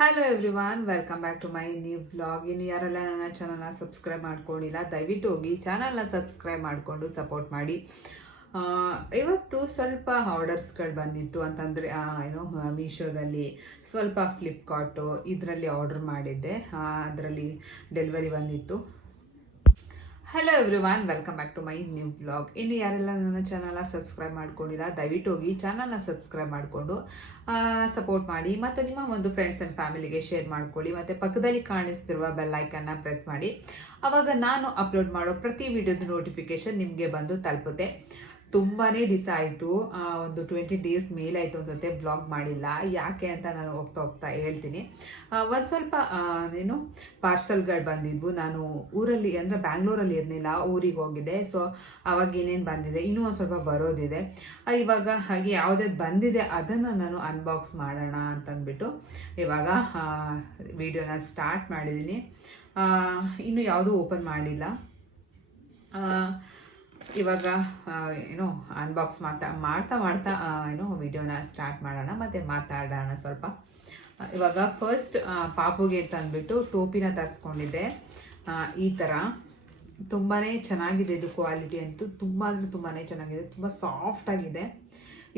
Hello everyone, welcome back to my new vlog. ಇನ್ನು ಯಾರೆಲ್ಲ ನನ್ನ ಚಾನಲ್ನ ಸಬ್ಸ್ಕ್ರೈಬ್ ಮಾಡ್ಕೊಂಡಿಲ್ಲ ದಯವಿಟ್ಟು ಹೋಗಿ ಚಾನಲ್ನ ಸಬ್ಸ್ಕ್ರೈಬ್ ಮಾಡಿಕೊಂಡು ಸಪೋರ್ಟ್ ಮಾಡಿ. ಇವತ್ತು ಸ್ವಲ್ಪ ಆರ್ಡರ್ಸ್ಗಳು ಬಂದಿತ್ತು ಅಂತಂದರೆ ಮೀಶೋದಲ್ಲಿ ಸ್ವಲ್ಪ ಫ್ಲಿಪ್ಕಾರ್ಟು ಇದರಲ್ಲಿ ಆರ್ಡರ್ ಮಾಡಿದ್ದೆ. ಅದರಲ್ಲಿ ಡೆಲಿವರಿ ಬಂದಿತ್ತು. Hello everyone, welcome back to my new blog. ಇನ್ನು ಯಾರೆಲ್ಲ ನನ್ನ ಚಾನಲ್ನ ಸಬ್ಸ್ಕ್ರೈಬ್ ಮಾಡ್ಕೊಂಡಿಲ್ಲ ದಯವಿಟ್ಟು ಹೋಗಿ ಚಾನಲ್ನ ಸಬ್ಸ್ಕ್ರೈಬ್ ಮಾಡಿಕೊಂಡು ಸಪೋರ್ಟ್ ಮಾಡಿ ಮತ್ತು ನಿಮ್ಮ ಒಂದು ಫ್ರೆಂಡ್ಸ್ ಆ್ಯಂಡ್ ಫ್ಯಾಮಿಲಿಗೆ ಶೇರ್ ಮಾಡ್ಕೊಳ್ಳಿ. ಮತ್ತು ಪಕ್ಕದಲ್ಲಿ ಕಾಣಿಸ್ತಿರುವ ಬೆಲ್ಲೈಕನ್ನ ಪ್ರೆಸ್ ಮಾಡಿ. ಆವಾಗ ನಾನು ಅಪ್ಲೋಡ್ ಮಾಡೋ ಪ್ರತಿ ವಿಡಿಯೋದ ನೋಟಿಫಿಕೇಶನ್ ನಿಮಗೆ ಬಂದು ತಲುಪುತ್ತೆ. ತುಂಬಾ ದಿವಸ ಆಯಿತು, ಒಂದು 20 ಡೇಸ್ ಮೇಲಾಯಿತು ಅನ್ಸುತ್ತೆ ಬ್ಲಾಗ್ ಮಾಡಿಲ್ಲ. ಯಾಕೆ ಅಂತ ನಾನು ಹೋಗ್ತಾ ಹೇಳ್ತೀನಿ. ಒಂದು ಸ್ವಲ್ಪ ಪಾರ್ಸಲ್ಗಳು ಬಂದಿದ್ವು. ನಾನು ಊರಲ್ಲಿ ಅಂದರೆ ಬ್ಯಾಂಗ್ಳೂರಲ್ಲಿ ಇರಲಿಲ್ಲ, ಊರಿಗೆ ಹೋಗಿದ್ದೆ. ಸೊ ಅವಾಗ ಏನೇನು ಬಂದಿದೆ, ಇನ್ನೂ ಒಂದು ಸ್ವಲ್ಪ ಬರೋದಿದೆ. ಇವಾಗ ಹಾಗೆ ಯಾವುದೇ ಬಂದಿದೆ ಅದನ್ನು ನಾನು ಅನ್ಬಾಕ್ಸ್ ಮಾಡೋಣ ಅಂತಂದ್ಬಿಟ್ಟು ಇವಾಗ ವಿಡಿಯೋನ ಸ್ಟಾರ್ಟ್ ಮಾಡಿದ್ದೀನಿ. ಇನ್ನೂ ಯಾವುದೂ ಓಪನ್ ಮಾಡಿಲ್ಲ. ಇವಾಗ ಅನ್ಬಾಕ್ಸ್ ಮಾಡ್ತಾ ವಿಡಿಯೋನ ಸ್ಟಾರ್ಟ್ ಮಾಡೋಣ ಮತ್ತು ಮಾತಾಡೋಣ ಸ್ವಲ್ಪ. ಇವಾಗ ಫಸ್ಟ್ ಪಾಪುಗೆ ತಂದುಬಿಟ್ಟು ಟೋಪಿನ ತರಿಸ್ಕೊಂಡಿದ್ದೆ. ಈ ಥರ ತುಂಬಾ ಚೆನ್ನಾಗಿದೆ. ಇದು ಕ್ವಾಲಿಟಿ ಅಂತೂ ತುಂಬ ಅಂದರೆ ತುಂಬಾ ಚೆನ್ನಾಗಿದೆ, ತುಂಬ ಸಾಫ್ಟ್ ಆಗಿದೆ.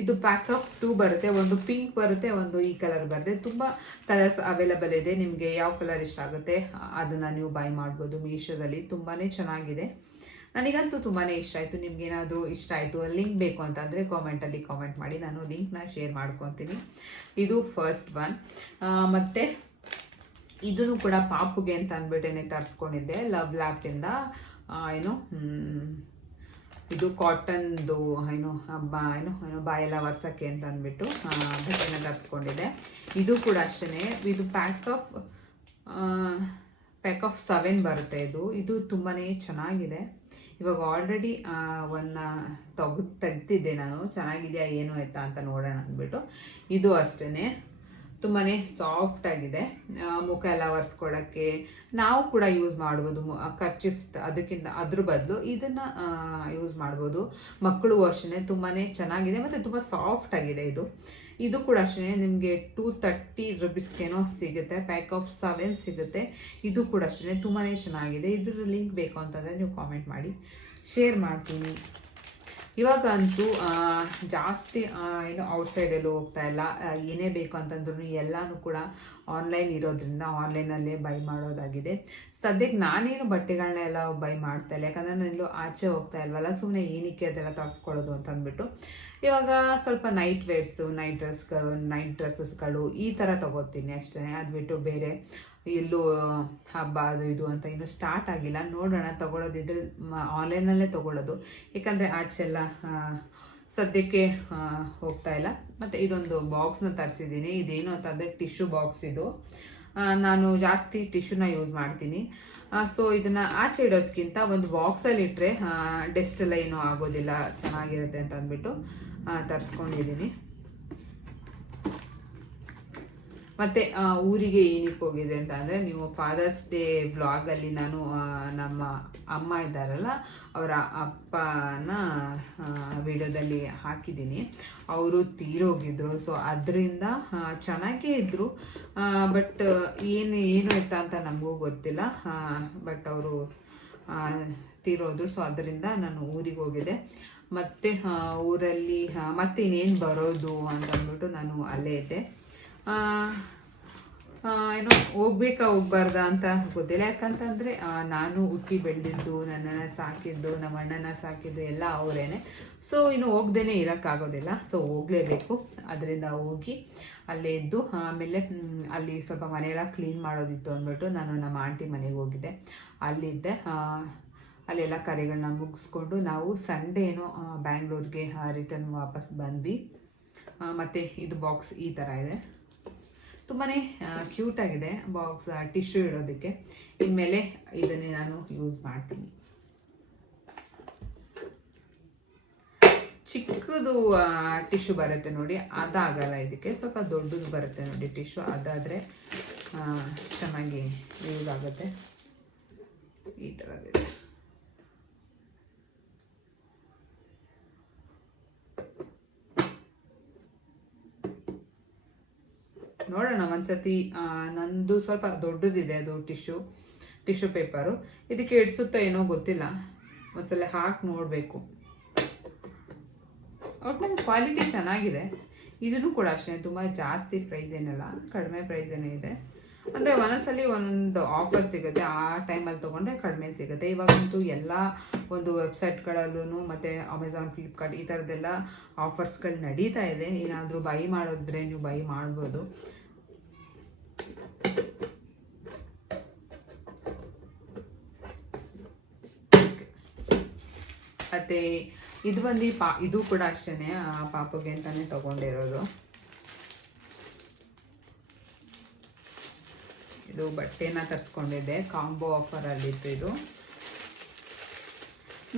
ಇದು ಪ್ಯಾಕ್ ಆಫ್ 2 ಬರುತ್ತೆ. ಒಂದು ಪಿಂಕ್ ಬರುತ್ತೆ, ಒಂದು ಈ ಕಲರ್ ಬರುತ್ತೆ. ತುಂಬ ಕಲರ್ಸ್ ಅವೈಲಬಲ್ ಇದೆ. ನಿಮಗೆ ಯಾವ ಕಲರ್ ಇಷ್ಟ ಆಗುತ್ತೆ ಅದನ್ನು ನೀವು ಬೈ ಮಾಡ್ಬೋದು. ಮೀಶೋದಲ್ಲಿ ತುಂಬಾ ಚೆನ್ನಾಗಿದೆ. ನನಗಂತೂ ತುಂಬಾ ಇಷ್ಟ ಆಯಿತು. ನಿಮ್ಗೇನಾದರೂ ಇಷ್ಟ ಆಯಿತು, ಲಿಂಕ್ ಬೇಕು ಅಂತಂದರೆ ಕಾಮೆಂಟಲ್ಲಿ ಕಾಮೆಂಟ್ ಮಾಡಿ, ನಾನು ಲಿಂಕ್ನ ಶೇರ್ ಮಾಡ್ಕೊತೀನಿ. ಇದು ಫಸ್ಟ್ ಒನ್. ಮತ್ತು ಇದನ್ನು ಕೂಡ ಪಾಪುಗೆ ಅಂತ ಅಂದ್ಬಿಟ್ಟೇನೆ ತರಿಸ್ಕೊಂಡಿದ್ದೆ ಲವ್ ಲ್ಯಾಪಿಂದ. ಇದು ಕಾಟನ್ದು ಬಾಯೆಲ್ಲ ಒರ್ಸೋಕ್ಕೆ ಅಂತ ಅಂದ್ಬಿಟ್ಟು ಬಟ್ಟೆನ ತರಿಸ್ಕೊಂಡಿದ್ದೆ. ಇದು ಕೂಡ ಅಷ್ಟೇ. ಇದು ಪ್ಯಾಕ್ ಆಫ್ 7 ಬರುತ್ತೆ. ಇದು ತುಂಬಾ ಚೆನ್ನಾಗಿದೆ. ಇವಾಗ ಆಲ್ರೆಡಿ ತೆಗ್ದಿದ್ದೆ ನಾನು. ಚೆನ್ನಾಗಿದೆಯಾ ಏನು ಆಯ್ತಾ ಅಂತ ನೋಡೋಣ ಅಂದ್ಬಿಟ್ಟು. ಇದು ಅಷ್ಟೇ ತುಂಬಾ ಸಾಫ್ಟ್ ಆಗಿದೆ. ಮುಖ ಎಲ್ಲ ಒರೆಸ್ಕೊಳ್ಳೋಕ್ಕೆ ನಾವು ಕೂಡ ಯೂಸ್ ಮಾಡ್ಬೋದು. ಕರ್ಚಿಫ್ ಅದ್ರ ಬದಲು ಇದನ್ನು ಯೂಸ್ ಮಾಡ್ಬೋದು. ಮಕ್ಕಳು ಅಷ್ಟೇ ತುಂಬಾ ಚೆನ್ನಾಗಿದೆ ಮತ್ತು ತುಂಬ ಸಾಫ್ಟ್ ಆಗಿದೆ. ಇದು ಕೂಡ ಅಷ್ಟೇ ನಿಮಗೆ 230 ರುಪೀಸ್ಗೇನೋ ಸಿಗುತ್ತೆ. ಪ್ಯಾಕ್ ಆಫ್ 7 ಸಿಗುತ್ತೆ. ಇದು ಕೂಡ ಅಷ್ಟೇ ತುಂಬಾ ಚೆನ್ನಾಗಿದೆ. ಇದ್ರ ಲಿಂಕ್ ಬೇಕು ಅಂತಂದರೆ ನೀವು ಕಾಮೆಂಟ್ ಮಾಡಿ, ಶೇರ್ ಮಾಡ್ತೀನಿ. ಇವಾಗಂತೂ ಜಾಸ್ತಿ ಔಟ್ಸೈಡೆಲ್ಲೂ ಹೋಗ್ತಾ ಇಲ್ಲ. ಏನೇ ಬೇಕು ಅಂತಂದ್ರೂ ಎಲ್ಲನೂ ಕೂಡ ಆನ್ಲೈನ್ ಇರೋದ್ರಿಂದ ಆನ್ಲೈನಲ್ಲೇ ಬೈ ಮಾಡೋದಾಗಿದೆ. ಸದ್ಯಕ್ಕೆ ನಾನೇನು ಬಟ್ಟೆಗಳನ್ನ ಎಲ್ಲ ಬೈ ಮಾಡ್ತಾ ಇಲ್ಲ, ಯಾಕಂದರೆ ನಾನೆಲ್ಲೂ ಆಚೆ ಹೋಗ್ತಾ ಇಲ್ವಲ್ಲ, ಸುಮ್ಮನೆ ಏನಕ್ಕೆ ಅದೆಲ್ಲ ತರಿಸ್ಕೊಳ್ಳೋದು ಅಂತ ಅಂದ್ಬಿಟ್ಟು ಇವಾಗ ಸ್ವಲ್ಪ ನೈಟ್ ಡ್ರೆಸ್ಸಸ್ಗಳು ಈ ಥರ ತೊಗೋತೀನಿ ಅಷ್ಟೇ. ಅದು ಬಿಟ್ಟು ಬೇರೆ ಎಲ್ಲೂ ಹಬ್ಬ ಅದು ಇದು ಅಂತ ಇನ್ನೂ ಸ್ಟಾರ್ಟ್ ಆಗಿಲ್ಲ. ನೋಡೋಣ, ತೊಗೊಳೋದಿದ್ರೆ ಆನ್ಲೈನಲ್ಲೇ ತೊಗೊಳ್ಳೋದು. ಯಾಕಂದರೆ ಆಚೆಲ್ಲ ಸದ್ಯಕ್ಕೆ ಹೋಗ್ತಾ ಇಲ್ಲ. ಮತ್ತು ಇದೊಂದು ಬಾಕ್ಸ್ನ ತರಿಸಿದ್ದೀನಿ. ಇದೇನು ಅಂತಂದರೆ ಟಿಶ್ಯೂ ಬಾಕ್ಸ್. ನಾನು ಜಾಸ್ತಿ ಟಿಶ್ಯೂನ ಯೂಸ್ ಮಾಡ್ತೀನಿ. ಸೊ ಇದನ್ನು ಆಚೆ ಇಡೋದಕ್ಕಿಂತ ಒಂದು ಬಾಕ್ಸಲ್ಲಿ ಇಟ್ಟರೆ ಡಸ್ಟ್ ಎಲ್ಲ ಏನೂ ಆಗೋದಿಲ್ಲ, ಚೆನ್ನಾಗಿರುತ್ತೆ ಅಂತ ಅಂದ್ಬಿಟ್ಟು ತರಿಸ್ಕೊಂಡಿದ್ದೀನಿ. ಮತ್ತು ಊರಿಗೆ ಏನಕ್ಕೆ ಹೋಗಿದೆ ಅಂತ ಅಂದರೆ, ನೀವು ಫಾದರ್ಸ್ ಡೇ ವ್ಲಾಗಲ್ಲಿ ನಾನು ನಮ್ಮ ಅಮ್ಮ ಇದ್ದಾರಲ್ಲ ಅವರ ಅಪ್ಪನ ವಿಡಿಯೋದಲ್ಲಿ ಹಾಕಿದ್ದೀನಿ. ಅವರು ತೀರೋಗಿದ್ರು. ಸೊ ಅದರಿಂದ ಚೆನ್ನಾಗೇ ಇದ್ದರು, ಬಟ್ ಏನು ಆಯ್ತಾ ಅಂತ ನಮಗೂ ಗೊತ್ತಿಲ್ಲ. ಬಟ್ ಅವರು ತೀರೋದ್ರು. ಸೊ ಅದರಿಂದ ನಾನು ಊರಿಗೆ ಹೋಗಿದ್ದೆ. ಮತ್ತು ಊರಲ್ಲಿ ಮತ್ತೆ ಇನ್ನೇನು ಬರೋದು ಅಂತಂದ್ಬಿಟ್ಟು ನಾನು ಅಲ್ಲೇ ಇದ್ದೆ. ಹೋಗ್ಬಾರ್ದಾ ಅಂತ ಗೊತ್ತಿಲ್ಲ. ಯಾಕಂತಂದರೆ ನಾನು ಹುಟ್ಟಿ ಬೆಳೆದಿದ್ದು, ನನ್ನನ್ನು ಸಾಕಿದ್ದು, ನಮ್ಮ ಅಣ್ಣನ ಸಾಕಿದ್ದು ಎಲ್ಲ ಅವರೇನೆ. ಸೊ ಇನ್ನು ಹೋಗ್ದೇ ಇರೋಕ್ಕಾಗೋದಿಲ್ಲ. ಸೊ ಹೋಗಲೇಬೇಕು. ಅದರಿಂದ ಹೋಗಿ ಅಲ್ಲೇ ಇದ್ದು ಆಮೇಲೆ ಅಲ್ಲಿ ಸ್ವಲ್ಪ ಮನೆಯೆಲ್ಲ ಕ್ಲೀನ್ ಮಾಡೋದಿತ್ತು ಅಂದ್ಬಿಟ್ಟು ನಾನು ನಮ್ಮ ಆಂಟಿ ಮನೆಗೆ ಹೋಗಿದ್ದೆ. ಅಲ್ಲಿದ್ದೆ. ಅಲ್ಲೆಲ್ಲ ಕಾರ್ಯಗಳನ್ನ ಮುಗಿಸ್ಕೊಂಡು ನಾವು ಸಂಡೇ ಬ್ಯಾಂಗ್ಳೂರಿಗೆ ರಿಟರ್ನ್ ವಾಪಸ್ ಬಂದ್ವಿ. ಮತ್ತು ಇದು ಬಾಕ್ಸ್ ಈ ಥರ ಇದೆ. ತುಂಬಾ ಕ್ಯೂಟಾಗಿದೆ ಬಾಕ್ಸ್, ಟಿಶ್ಯೂ ಇಡೋದಕ್ಕೆ. ಇನ್ಮೇಲೆ ಇದನ್ನೇ ನಾನು ಯೂಸ್ ಮಾಡ್ತೀನಿ. ಚಿಕ್ಕದು ಟಿಶ್ಯೂ ಬರುತ್ತೆ ನೋಡಿ, ಅದಾಗಲ್ಲ. ಇದಕ್ಕೆ ಸ್ವಲ್ಪ ದೊಡ್ಡದು ಬರುತ್ತೆ ನೋಡಿ ಟಿಶ್ಯೂ. ಅದಾದರೆ ಚೆನ್ನಾಗಿ ಯೂಸ್ ಆಗುತ್ತೆ. ಈ ಥರದಿದೆ. ನೋಡೋಣ ಒಂದ್ಸತಿ. ನಂದು ಸ್ವಲ್ಪ ದೊಡ್ಡದಿದೆ ಅದು ಟಿಶ್ಯೂ ಪೇಪರು. ಇದಕ್ಕೆ ಇಡ್ಸುತ್ತಾ ಏನೋ ಗೊತ್ತಿಲ್ಲ, ಒಂದ್ಸಲ ಹಾಕಿ ನೋಡಬೇಕು. ಒಟ್ಟಿನಲ್ಲಿ ಕ್ವಾಲಿಟಿ ಚೆನ್ನಾಗಿದೆ. ಇದನ್ನು ಕೂಡ ಅಷ್ಟೇ ತುಂಬ ಜಾಸ್ತಿ ಪ್ರೈಸ್ ಏನಲ್ಲ, ಕಡಿಮೆ ಪ್ರೈಸ್ ಏನೇ ಇದೆ. ಅಂದರೆ ಒಂದೊಂದ್ಸಲಿ ಒಂದು ಆಫರ್ ಸಿಗುತ್ತೆ, ಆ ಟೈಮಲ್ಲಿ ತೊಗೊಂಡ್ರೆ ಕಡಿಮೆ ಸಿಗುತ್ತೆ. ಇವಾಗಂತೂ ಎಲ್ಲ ಒಂದು ವೆಬ್ಸೈಟ್ಗಳಲ್ಲೂ ಮತ್ತು ಅಮೆಝಾನ್, ಫ್ಲಿಪ್ಕಾರ್ಟ್ ಈ ಥರದ್ದೆಲ್ಲ ಆಫರ್ಸ್ಗಳು ನಡೀತಾ ಇದೆ. ಏನಾದರೂ ಬೈ ಮಾಡಿದ್ರೆ ನೀವು ಬೈ ಮಾಡ್ಬೋದು. ಮತ್ತು ಇದು ಬಂದು ಇದು ಕೂಡ ಅಷ್ಟೇ ಪಾಪುಗೆ ಅಂತಲೇ ತೊಗೊಂಡಿರೋದು. ಇದು ಬಟ್ಟೆನ ತರಿಸ್ಕೊಂಡಿದ್ದೆ, ಕಾಂಬೋ ಆಫರಲ್ಲಿತ್ತು ಇದು.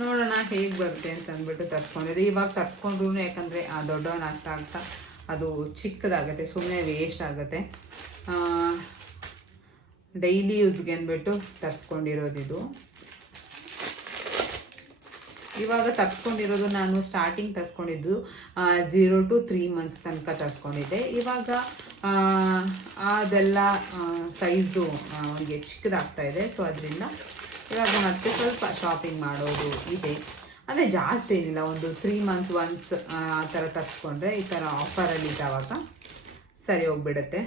ನೋಡೋಣ ಹೇಗೆ ಬರುತ್ತೆ ಅಂತ ಅಂದ್ಬಿಟ್ಟು ತರಿಸ್ಕೊಂಡಿದ್ದೆ. ಇವಾಗ ತರಿಸ್ಕೊಂಡ್ರು, ಯಾಕಂದರೆ ದೊಡ್ಡವನ್ ಆಗ್ತಾ ಅದು ಚಿಕ್ಕದಾಗುತ್ತೆ, ಸುಮ್ಮನೆ ವೇಸ್ಟ್ ಆಗುತ್ತೆ. ಡೈಲಿ ಯೂಸ್ಗೆ ಅಂದ್ಬಿಟ್ಟು ತರಿಸ್ಕೊಂಡಿರೋದಿದು. ಇವಾಗ ತರಿಸ್ಕೊಂಡಿರೋದು ನಾನು ಸ್ಟಾರ್ಟಿಂಗ್ ತರಿಸ್ಕೊಂಡಿದ್ದು 0 to 3 months ತನಕ ತರಿಸ್ಕೊಂಡಿದ್ದೆ. ಇವಾಗ ಅದೆಲ್ಲ ಸೈಜು ಅವನಿಗೆ ಚಿಕ್ಕದಾಗ್ತಾ ಇದೆ. ಸೊ ಅದರಿಂದ ಇವಾಗ ಮತ್ತೆ ಸ್ವಲ್ಪ ಶಾಪಿಂಗ್ ಮಾಡೋದು ಇದೆ. ಅಂದರೆ ಜಾಸ್ತಿ ಏನಿಲ್ಲ, ಒಂದು 3 months ಒನ್ಸ್ ಆ ಥರ ತರಿಸ್ಕೊಂಡ್ರೆ ಈ ಥರ ಆಫರಲ್ಲಿ ಇದ್ದಾವಾಗ ಸರಿ ಹೋಗ್ಬಿಡುತ್ತೆ.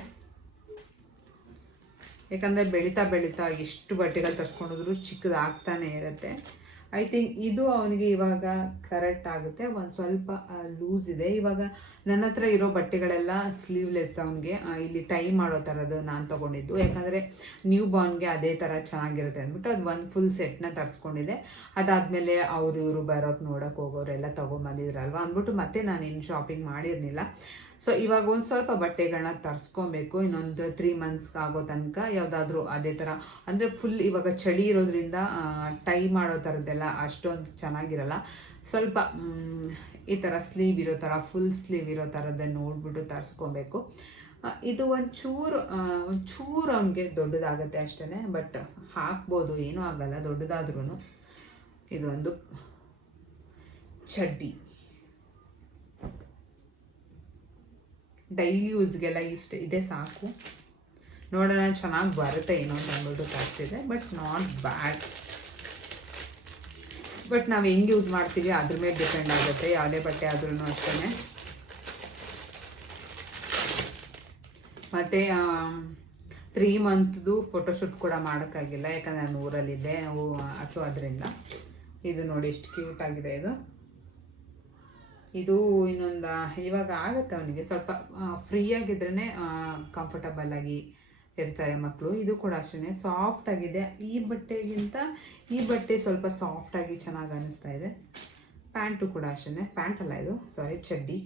ಯಾಕಂದರೆ ಬೆಳೀತಾ ಎಷ್ಟು ಬಟ್ಟೆಗಳು ತರಿಸ್ಕೊಂಡಿದ್ರು ಚಿಕ್ಕದಾಗ್ತಾನೆ ಇರುತ್ತೆ. ಐ ಥಿಂಕ್ ಇದು ಅವನಿಗೆ ಇವಾಗ ಕರೆಕ್ಟ್ ಆಗುತ್ತೆ. ಒಂದು ಸ್ವಲ್ಪ ಲೂಸ್ ಇದೆ. ಇವಾಗ ನನ್ನ ಹತ್ರ ಇರೋ ಬಟ್ಟೆಗಳೆಲ್ಲ ಸ್ಲೀವ್ಲೆಸ್. ಅವನಿಗೆ ಇಲ್ಲಿ ಟೈ ಮಾಡೋ ಥರದ್ದು ನಾನು ತೊಗೊಂಡಿದ್ದು, ಯಾಕಂದರೆ ನ್ಯೂ ಬಾರ್ನ್ಗೆ ಅದೇ ಥರ ಚೆನ್ನಾಗಿರುತ್ತೆ ಅಂದ್ಬಿಟ್ಟು ಅದು ಒಂದು ಫುಲ್ ಸೆಟ್ನ ತರಿಸ್ಕೊಂಡಿದ್ದೆ. ಅದಾದಮೇಲೆ ಇವರು ಬರೋಕ್ಕೆ ನೋಡೋಕೆ ಹೋಗೋರೆಲ್ಲ ತೊಗೊಂಬಂದಿದ್ರಲ್ವ ಅಂದ್ಬಿಟ್ಟು ಮತ್ತೆ ನಾನು ಇನ್ನು ಶಾಪಿಂಗ್ ಮಾಡಿರಲಿಲ್ಲ. ಸೊ ಇವಾಗ ಒಂದು ಸ್ವಲ್ಪ ಬಟ್ಟೆಗಳನ್ನ ತರಿಸ್ಕೊಬೇಕು. ಇನ್ನೊಂದು 3 months ಆಗೋ ತನಕ ಯಾವುದಾದ್ರೂ ಅದೇ ಥರ, ಅಂದರೆ ಫುಲ್ ಇವಾಗ ಚಳಿ ಇರೋದ್ರಿಂದ ಟೈ ಮಾಡೋ ಥರದ್ದೆಲ್ಲ ಅಷ್ಟೊಂದು ಚೆನ್ನಾಗಿರಲ್ಲ. ಸ್ವಲ್ಪ ಈ ಥರ ಸ್ಲೀವ್ ಇರೋ ಥರ, ಫುಲ್ ಸ್ಲೀವ್ ಇರೋ ಥರದ್ದನ್ನು ನೋಡ್ಬಿಟ್ಟು ತರಿಸ್ಕೊಬೇಕು. ಇದು ಒಂಚೂರು ಅವನಿಗೆ ದೊಡ್ಡದಾಗುತ್ತೆ ಅಷ್ಟೇ, ಬಟ್ ಹಾಕ್ಬೋದು, ಏನೂ ಆಗಲ್ಲ ದೊಡ್ಡದಾದ್ರೂ. ಇದೊಂದು ಚಡ್ಡಿ ಡೈಲಿ ಯೂಸ್ಗೆಲ್ಲ ಇದೆ ಸಾಕು. ನೋಡೋಣ ಚೆನ್ನಾಗಿ ಬರುತ್ತೆ ಏನೋ ಅಂತ ಅಂದ್ಬಿಟ್ಟು ತರಿಸಿದೆ, ಬಟ್ ನಾಟ್ ಬ್ಯಾಡ್. ಬಟ್ ನಾವು ಹೆಂಗೆ ಯೂಸ್ ಮಾಡ್ತೀವಿ ಅದ್ರ ಮೇಲೆ ಡಿಪೆಂಡ್ ಆಗುತ್ತೆ, ಯಾವುದೇ ಬಟ್ಟೆ ಆದ್ರೂ ಅಷ್ಟೇ. ಮತ್ತು 3 months ಫೋಟೋಶೂಟ್ ಕೂಡ ಮಾಡೋಕ್ಕಾಗಿಲ್ಲ, ಯಾಕಂದರೆ ನಾನು ಊರಲ್ಲಿದ್ದೆ. ಸೊ ಅದರಿಂದ ಇದು ನೋಡಿ ಎಷ್ಟು ಕ್ಯೂಟ್ ಆಗಿದೆ. ಇದು ಇನ್ನೊಂದು ಇವಾಗ ಆಗುತ್ತೆ ಅವನಿಗೆ, ಸ್ವಲ್ಪ ಫ್ರೀಯಾಗಿದ್ರೇ ಕಂಫರ್ಟಬಲ್ ಆಗಿ ಇರ್ತಾರೆ ಮಕ್ಕಳು. ಇದು ಕೂಡ ಅಷ್ಟೇ ಸಾಫ್ಟ್ ಆಗಿದೆ. ಈ ಬಟ್ಟೆಗಿಂತ ಈ ಬಟ್ಟೆ ಸ್ವಲ್ಪ ಸಾಫ್ಟಾಗಿ ಚೆನ್ನಾಗಿ ಅನ್ನಿಸ್ತಾ ಇದೆ. ಪ್ಯಾಂಟು ಕೂಡ ಅಷ್ಟೇ, ಪ್ಯಾಂಟ್ ಅಲ್ಲ ಇದು, ಸಾರಿ ಚಡ್ಡಿ.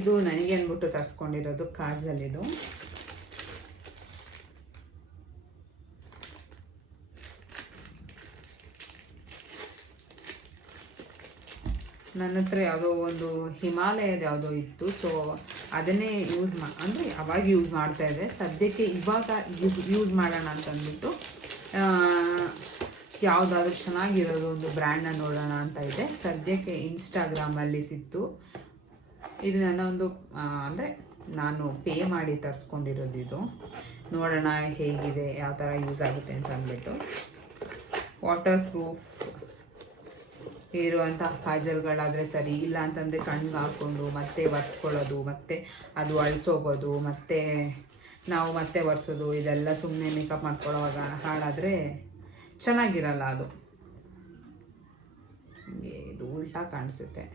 ಇದು ನನಗೆ ಅಂದ್ಬಿಟ್ಟು ತರಿಸ್ಕೊಂಡಿರೋದು ಕಾಜಲ್. ಇದು ನನ್ನ ಹತ್ರ ಯಾವುದೋ ಒಂದು ಹಿಮಾಲಯದ ಯಾವುದೋ ಇತ್ತು. ಸೊ ಅದನ್ನೇ ಅಂದರೆ ಅವಾಗ ಯೂಸ್ ಮಾಡ್ತಾಯಿದ್ದೆ. ಸದ್ಯಕ್ಕೆ ಇವಾಗ ಯೂಸ್ ಮಾಡೋಣ ಅಂತಂದ್ಬಿಟ್ಟು ಯಾವುದಾದ್ರೂ ಚೆನ್ನಾಗಿರೋದು ಒಂದು ಬ್ರ್ಯಾಂಡ್ನ ನೋಡೋಣ ಅಂತ ಇದೆ. ಸದ್ಯಕ್ಕೆ ಇನ್ಸ್ಟಾಗ್ರಾಮಲ್ಲಿ ಸಿಕ್ತು. ಇದು ನನ್ನ ಒಂದು ಅಂದರೆ ನಾನು ಪೇ ಮಾಡಿ ತರಿಸ್ಕೊಂಡಿರೋದು. ಇದು ನೋಡೋಣ ಹೇಗಿದೆ, ಯಾವ ಥರ ಯೂಸ್ ಆಗುತ್ತೆ ಅಂತ ಅಂದ್ಬಿಟ್ಟು. ವಾಟರ್ ಪ್ರೂಫ್ ಇರುವಂತಹ ಕಾಜಲ್ಗಳಾದರೆ ಸರಿ, ಇಲ್ಲ ಅಂತಂದರೆ ಕಣ್ಣಿಗೆ ಹಾಕ್ಕೊಂಡು ಮತ್ತೆ ಒರೆಸ್ಕೊಳ್ಳೋದು, ಮತ್ತೆ ಅದು ಅಳಿಸೋಗೋದು, ಮತ್ತೆ ನಾವು ಮತ್ತೆ ಒರೆಸೋದು, ಇದೆಲ್ಲ ಸುಮ್ಮನೆ ಮೇಕಪ್ ಮಾಡ್ಕೊಳ್ಳೋವಾಗ ಹಾಳಾದರೆ ಚೆನ್ನಾಗಿರಲ್ಲ. ಅದು ಇದು ಉಲ್ಟಾ ಕಾಣಿಸುತ್ತೆ.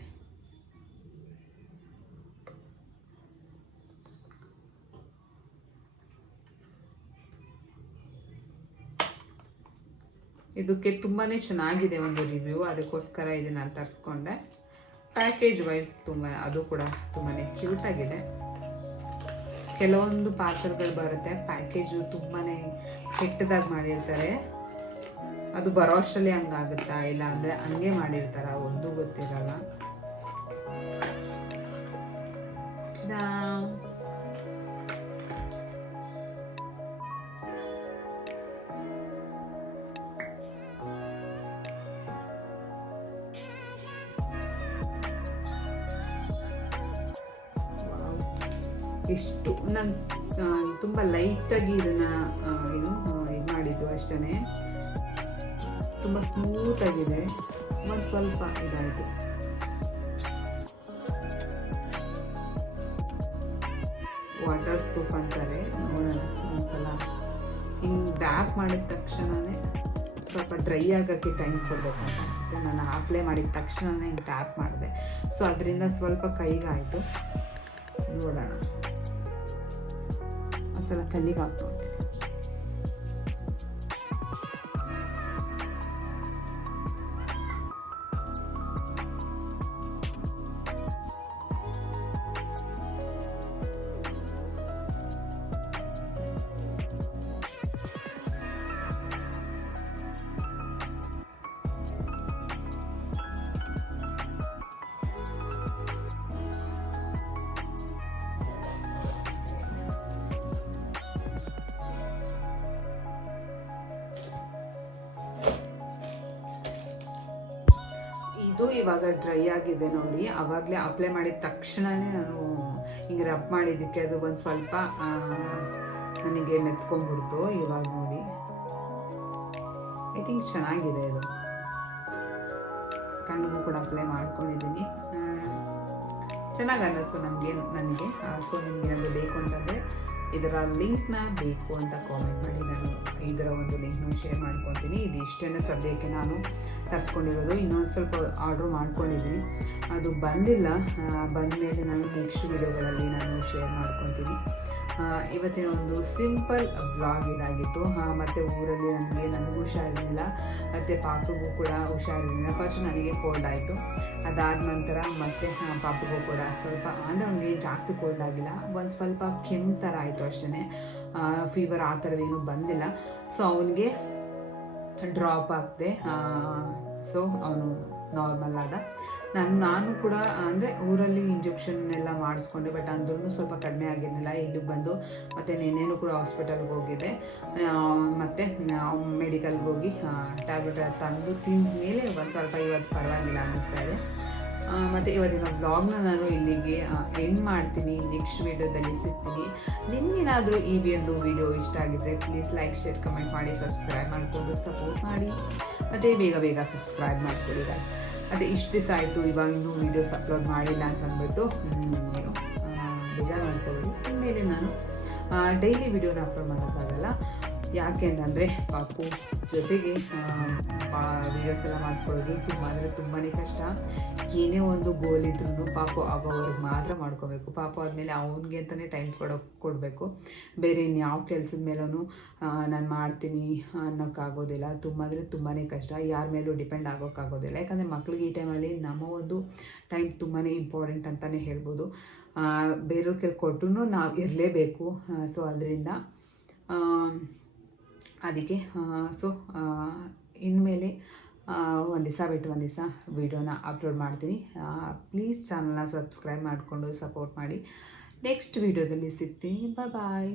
ಇದಕ್ಕೆ ತುಂಬಾ ಚೆನ್ನಾಗಿದೆ ಒಂದು ರಿವ್ಯೂ, ಅದಕ್ಕೋಸ್ಕರ ಇದನ್ನು ನಾನು ತರಿಸ್ಕೊಂಡೆ. ಪ್ಯಾಕೇಜ್ ವೈಸ್ ಅದು ಕೂಡ ತುಂಬಾ ಕ್ಯೂಟಾಗಿದೆ. ಕೆಲವೊಂದು ಪಾರ್ಸಲ್ಗಳು ಬರುತ್ತೆ, ಪ್ಯಾಕೇಜು ತುಂಬಾ ಕೆಟ್ಟದಾಗಿ ಮಾಡಿರ್ತಾರೆ. ಅದು ಬರೋ ಅಷ್ಟರಲ್ಲಿ ಹಂಗಾಗುತ್ತಾ ಇಲ್ಲ ಅಂದರೆ ಹಂಗೆ ಮಾಡಿರ್ತಾರ, ಒಂದು ಗೊತ್ತಿರಲ್ಲ. ಎಷ್ಟು ನಾನು ತುಂಬ ಲೈಟಾಗಿ ಇದನ್ನು ಇದು ಮಾಡಿದ್ದು ಅಷ್ಟೇ. ತುಂಬ ಸ್ಮೂತಾಗಿದೆ, ಒಂದು ಸ್ವಲ್ಪ ಇದಾಯಿತು. ವಾಟರ್ ಪ್ರೂಫ್ ಅಂತಾರೆ, ನೋಡೋಣ ಒಂದ್ಸಲ. ಹಿಂಗೆ ಡ್ಯಾಪ್ ಮಾಡಿದ ತಕ್ಷಣವೇ ಸ್ವಲ್ಪ ಡ್ರೈ ಆಗೋಕ್ಕೆ ಟೈಮ್ ಕೊಡಬೇಕಂತ ಅನಿಸುತ್ತೆ. ನಾನು ಅಪ್ಲೈ ಮಾಡಿದ ತಕ್ಷಣವೇ ಹಿಂಗೆ ಟ್ಯಾಪ್ ಮಾಡಿದೆ, ಸೊ ಅದರಿಂದ ಸ್ವಲ್ಪ ಕೈಗಾಯಿತು. ನೋಡೋಣ, ಒಂದ್ಸಲ ಕಲ್ಲಿಗೆ ಹಾಕ್ತೀನಿ. ಇದು ಇವಾಗ ಡ್ರೈ ಆಗಿದೆ ನೋಡಿ. ಆವಾಗಲೇ ಅಪ್ಲೈ ಮಾಡಿದ ತಕ್ಷಣವೇ ನಾನು ಹಿಂಗೆ ರಬ್ ಮಾಡಿದ್ದಕ್ಕೆ ಅದು ಒಂದು ಸ್ವಲ್ಪ ನನಗೆ ಮೆತ್ಕೊಂಡ್ಬಿಡ್ತು. ಇವಾಗ ನೋಡಿ, ಐ ಥಿಂಕ್ ಚೆನ್ನಾಗಿದೆ. ಇದು ಕಣ್ಣಿಗೂ ಕೂಡ ಅಪ್ಲೈ ಮಾಡ್ಕೊಂಡಿದ್ದೀನಿ, ಚೆನ್ನಾಗಿ ಅನ್ನಿಸ್ತು ನನಗೆ. ಸೊ ನಿಮಗೆ ಏನಾದರೂ ಬೇಕು ಅಂತಂದರೆ ಇದರ ಲಿಂಕ್ನ ಬೇಕು ಅಂತ ಕಾಮೆಂಟ್ ಮಾಡಿ, ನಾನು ಇದರ ಒಂದು ಲಿಂಕ್ನ ಶೇರ್ ಮಾಡ್ಕೊತೀನಿ. ಇದು ಇಷ್ಟೇ ಸದ್ಯಕ್ಕೆ ನಾನು ತರಿಸ್ಕೊಂಡಿರೋದು. ಇನ್ನೊಂದು ಸ್ವಲ್ಪ ಆರ್ಡ್ರ್ ಮಾಡ್ಕೊಂಡಿದ್ದೀನಿ, ಅದು ಬಂದಿಲ್ಲ. ಬಂದಮೇಲೆ ನಾನು ನೆಕ್ಸ್ಟ್ ವಿಡಿಯೋಗಳಲ್ಲಿ ನಾನು ಶೇರ್ ಮಾಡ್ಕೊತೀನಿ. ಇವತ್ತಿನ ಒಂದು ಸಿಂಪಲ್ ವ್ಲಾಗ್ ಇದಾಗಿತ್ತು. ಮತ್ತು ಊರಲ್ಲಿ ನನಗೂ ಹುಷಾರಿರಲಿಲ್ಲ, ಮತ್ತು ಪಾಪಗೂ ಕೂಡ ಹುಷಾರಿರಲಿಲ್ಲ. ಫಸ್ಟ್ ನನಗೆ ಕೋಲ್ಡ್ ಆಯಿತು, ಅದಾದ ನಂತರ ಮತ್ತು ಪಾಪಗೂ ಕೂಡ ಸ್ವಲ್ಪ, ಅಂದರೆ ಅವನಿಗೆ ಜಾಸ್ತಿ ಕೋಲ್ಡ್ ಆಗಿಲ್ಲ, ಒಂದು ಸ್ವಲ್ಪ ಕೆಮ್ಮು ಥರ ಆಯಿತು ಅಷ್ಟೇ. ಫೀವರ್ ಆ ಥರದ್ದೇನು ಬಂದಿಲ್ಲ. ಸೊ ಅವನಿಗೆ ಡ್ರಾಪ್ ಆಗ್ದೆ, ಸೊ ಅವನು ನಾರ್ಮಲ್ ಆದ. ನಾನು ಕೂಡ ಅಂದರೆ ಊರಲ್ಲಿ ಇಂಜೆಕ್ಷನ್ ಎಲ್ಲ ಮಾಡಿಸ್ಕೊಂಡೆ, ಬಟ್ ಅಂದ್ರೂ ಸ್ವಲ್ಪ ಕಡಿಮೆ ಆಗಿರಲಿಲ್ಲ. ಇಲ್ಲಿಗೆ ಬಂದು ಮತ್ತು ನೆನ್ನೆನೂ ಕೂಡ ಹಾಸ್ಪಿಟಲ್ಗೆ ಹೋಗಿದ್ದೆ, ಮತ್ತು ಮೆಡಿಕಲ್ಗೆ ಹೋಗಿ ಟ್ಯಾಬ್ಲೆಟ್ ತಂದು ತಿಂದ ಮೇಲೆ ಒಂದು ಸ್ವಲ್ಪ ಇವತ್ತು ಪರವಾಗಿಲ್ಲ ಅನ್ನಿಸ್ತಾ ಇದೆ. ಮತ್ತು ಇವತ್ತಿನ ವ್ಲಾಗ್ನ ನಾನು ಇಲ್ಲಿಗೆ ಎಂಡ್ ಮಾಡ್ತೀನಿ. ನೆಕ್ಸ್ಟ್ ವೀಡಿಯೋದಲ್ಲಿ ಸಿಗ್ತೀನಿ. ನಿಮಗೇನಾದರೂ ಈ ಒಂದು ವಿಡಿಯೋ ಇಷ್ಟ ಆಗಿದ್ದರೆ ಪ್ಲೀಸ್ ಲೈಕ್, ಶೇರ್, ಕಮೆಂಟ್ ಮಾಡಿ, ಸಬ್ಸ್ಕ್ರೈಬ್ ಮಾಡಿಕೊಂಡು ಸಪೋರ್ಟ್ ಮಾಡಿ. ಮತ್ತು ಬೇಗ ಸಬ್ಸ್ಕ್ರೈಬ್ ಮಾಡ್ಕೊಳ್ಳಿ ಗಾಯ್ಸ್. ಮತ್ತು ಇಷ್ಟು ದಿವಸ ಆಯಿತು ಇವಾಗ ಇನ್ನೂ ವೀಡಿಯೋಸ್ ಅಪ್ಲೋಡ್ ಮಾಡಿಲ್ಲ ಅಂತ ಅಂದ್ಬಿಟ್ಟು ಏನು ಬೇಜಾರು ಮಾಡ್ಕೊಳ್ಳಿ. ಇನ್ಮೇಲೆ ನಾನು ಡೈಲಿ ವೀಡಿಯೋನ ಅಪ್ಲೋಡ್ ಮಾಡೋಕ್ಕಾಗಲ್ಲ, ಯಾಕೆ ಅಂತಂದರೆ ಪಾಪು ಜೊತೆಗೆ ವೀಡಿಯೋಸ್ ಎಲ್ಲ ಮಾಡ್ಕೊಳ್ಳೋದು ತುಂಬಾ ಕಷ್ಟ. ಏನೇ ಒಂದು ಗೋಲ್ ಇದ್ರೂ ಪಾಪು ಆಗೋವರೆಗೆ ಮಾತ್ರ ಮಾಡ್ಕೋಬೇಕು. ಪಾಪು ಆದಮೇಲೆ ಅವನಿಗೆ ಅಂತಲೇ ಟೈಮ್ ಕೊಡಬೇಕು. ಬೇರೆ ಇನ್ಯಾವ ಕೆಲಸದ ಮೇಲೂ ನಾನು ಮಾಡ್ತೀನಿ ಅನ್ನೋಕ್ಕಾಗೋದಿಲ್ಲ. ತುಂಬಾ ಕಷ್ಟ, ಯಾರ ಮೇಲೂ ಡಿಪೆಂಡ್ ಆಗೋಕ್ಕಾಗೋದಿಲ್ಲ. ಯಾಕಂದರೆ ಮಕ್ಳಿಗೆ ಈ ಟೈಮಲ್ಲಿ ನಮ್ಮ ಒಂದು ಟೈಮ್ ತುಂಬಾ ಇಂಪಾರ್ಟೆಂಟ್ ಅಂತಲೇ ಹೇಳ್ಬೋದು. ಬೇರೆಯವ್ರ ಕೈಲಿ ಕೊಟ್ಟರು ನಾವು ಇರಲೇಬೇಕು. ಸೊ ಅದರಿಂದ ಅದಕ್ಕೆ ಇನ್ಮೇಲೆ ಒಂದು ದಿವಸ ಬಿಟ್ಟು ಒಂದು ದಿವಸ ವೀಡಿಯೋನ ಅಪ್ಲೋಡ್ ಮಾಡ್ತೀನಿ. ಪ್ಲೀಸ್ ಚಾನಲ್ನ ಸಬ್ಸ್ಕ್ರೈಬ್ ಮಾಡಿಕೊಂಡು ಸಪೋರ್ಟ್ ಮಾಡಿ. ನೆಕ್ಸ್ಟ್ ವೀಡಿಯೋದಲ್ಲಿ ಸಿಗ್ತೀನಿ. ಬಾಯ್.